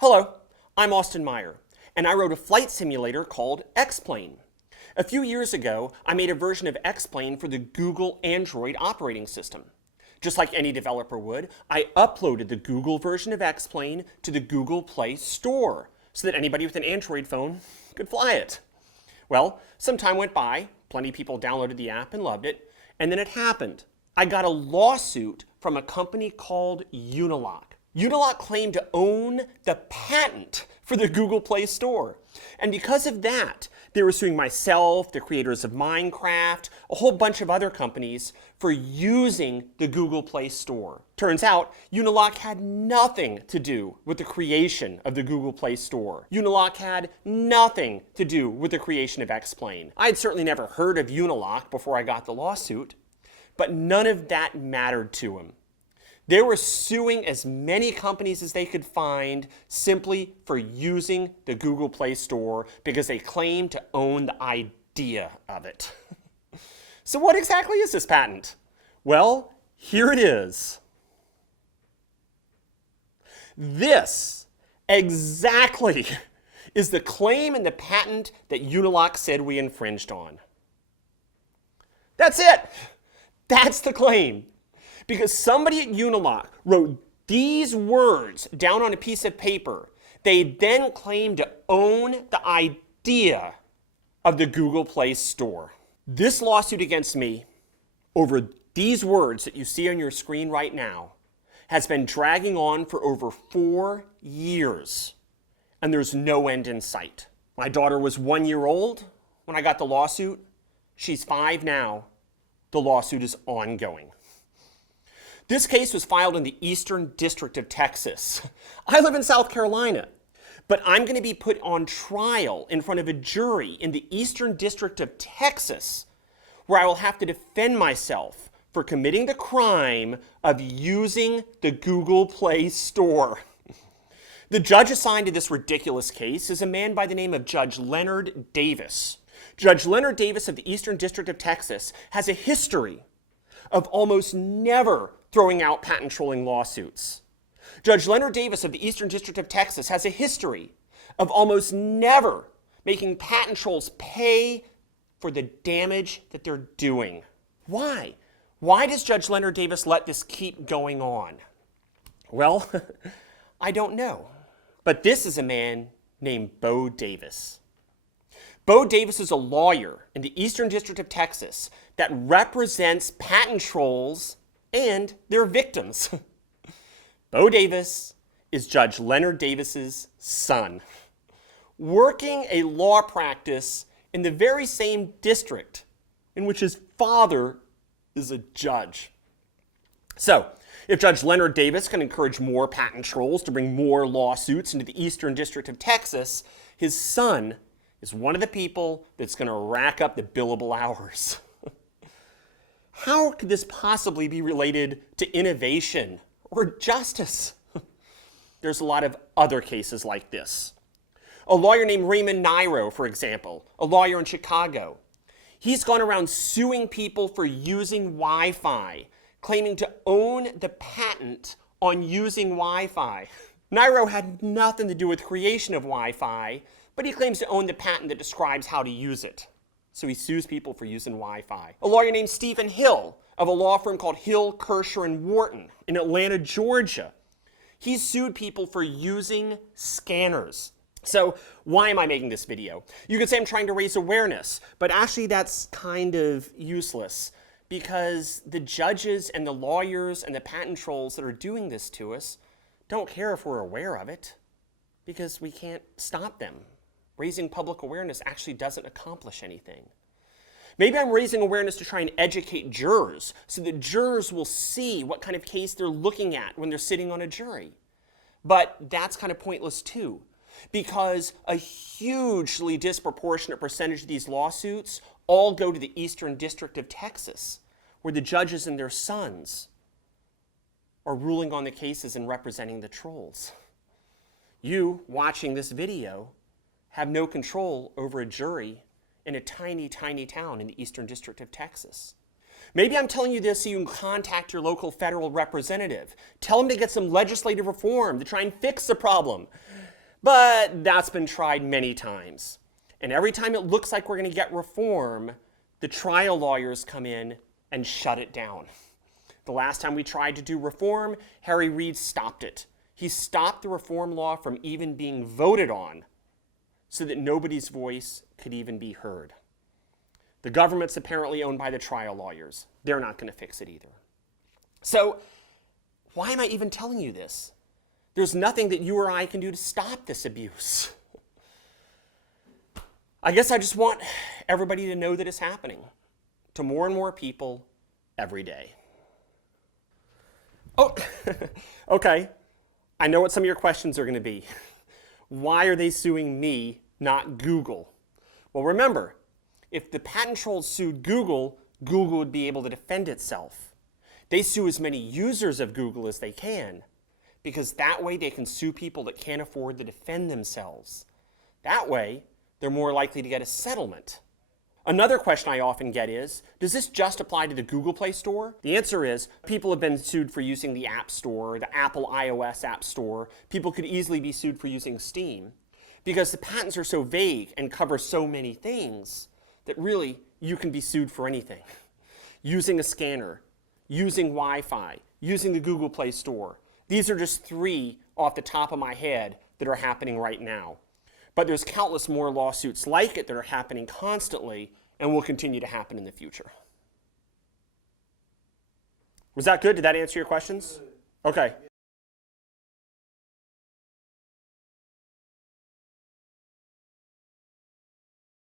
Hello, I'm Austin Meyer, and I wrote a flight simulator called X-Plane. A few years ago, I made a version of X-Plane for the Google Android operating system. Just like any developer would, I uploaded the Google version of X-Plane to the Google Play Store so that anybody with an Android phone could fly it. Well, some time went by, plenty of people downloaded the app and loved it, and then it happened. I got a lawsuit from a company called Unilock. Unilock claimed to own the patent for the Google Play Store. And because of that, they were suing myself, the creators of Minecraft, a whole bunch of other companies for using the Google Play Store. Turns out, Unilock had nothing to do with the creation of the Google Play Store. Unilock had nothing to do with the creation of X-Plane. I had certainly never heard of Unilock before I got the lawsuit, but none of that mattered to him. They were suing as many companies as they could find simply for using the Google Play Store because they claimed to own the idea of it. So what exactly is this patent? Well, here it is. This exactly is the claim in the patent that Unilock said we infringed on. That's it. That's the claim. Because somebody at Unilock wrote these words down on a piece of paper, they then claimed to own the idea of the Google Play Store. This lawsuit against me over these words that you see on your screen right now has been dragging on for over 4 years, and there's no end in sight. My daughter was 1 year old when I got the lawsuit. She's 5 now. The lawsuit is ongoing. This case was filed in the Eastern District of Texas. I live in South Carolina, but I'm going to be put on trial in front of a jury in the Eastern District of Texas, where I will have to defend myself for committing the crime of using the Google Play Store. The judge assigned to this ridiculous case is a man by the name of Judge Leonard Davis. Judge Leonard Davis of the Eastern District of Texas has a history of almost never throwing out patent trolling lawsuits. Judge Leonard Davis of the Eastern District of Texas has a history of almost never making patent trolls pay for the damage that they're doing. Why? Why does Judge Leonard Davis let this keep going on? Well, I don't know. But this is a man named Bo Davis. Bo Davis is a lawyer in the Eastern District of Texas that represents patent trolls and their victims. Bo Davis is Judge Leonard Davis's son, working a law practice in the very same district in which his father is a judge. So, if Judge Leonard Davis can encourage more patent trolls to bring more lawsuits into the Eastern District of Texas, his son is one of the people that's going to rack up the billable hours. How could this possibly be related to innovation or justice? There's a lot of other cases like this. A lawyer named Raymond Nairo, for example, a lawyer in Chicago. He's gone around suing people for using Wi-Fi, claiming to own the patent on using Wi-Fi. Nairo had nothing to do with creation of Wi-Fi, but he claims to own the patent that describes how to use it. So he sues people for using Wi-Fi. A lawyer named Stephen Hill of a law firm called Hill, Kersher, and Wharton in Atlanta, Georgia. He's sued people for using scanners. So why am I making this video? You could say I'm trying to raise awareness, but actually that's kind of useless because the judges and the lawyers and the patent trolls that are doing this to us don't care if we're aware of it because we can't stop them. Raising public awareness actually doesn't accomplish anything. Maybe I'm raising awareness to try and educate jurors so that jurors will see what kind of case they're looking at when they're sitting on a jury. But that's kind of pointless too, because a hugely disproportionate percentage of these lawsuits all go to the Eastern District of Texas, where the judges and their sons are ruling on the cases and representing the trolls. You, watching this video, have no control over a jury in a tiny, tiny town in the Eastern District of Texas. Maybe I'm telling you this so you can contact your local federal representative. Tell them to get some legislative reform to try and fix the problem. But that's been tried many times. And every time it looks like we're going to get reform, the trial lawyers come in and shut it down. The last time we tried to do reform, Harry Reid stopped it. He stopped the reform law from even being voted on so that nobody's voice could even be heard. The government's apparently owned by the trial lawyers. They're not going to fix it either. So why am I even telling you this? There's nothing that you or I can do to stop this abuse. I guess I just want everybody to know that it's happening to more and more people every day. Oh, okay. I know what some of your questions are going to be. Why are they suing me, not Google? Well, remember, if the patent trolls sued Google, Google would be able to defend itself. They sue as many users of Google as they can, because that way they can sue people that can't afford to defend themselves. That way, they're more likely to get a settlement. Another question I often get is, does this just apply to the Google Play Store? The answer is, people have been sued for using the App Store, the Apple iOS App Store. People could easily be sued for using Steam, because the patents are so vague and cover so many things that really you can be sued for anything. Using a scanner, using Wi-Fi, using the Google Play Store. These are just 3 off the top of my head that are happening right now. But there's countless more lawsuits like it that are happening constantly and will continue to happen in the future. Was that good? Did that answer your questions? Okay.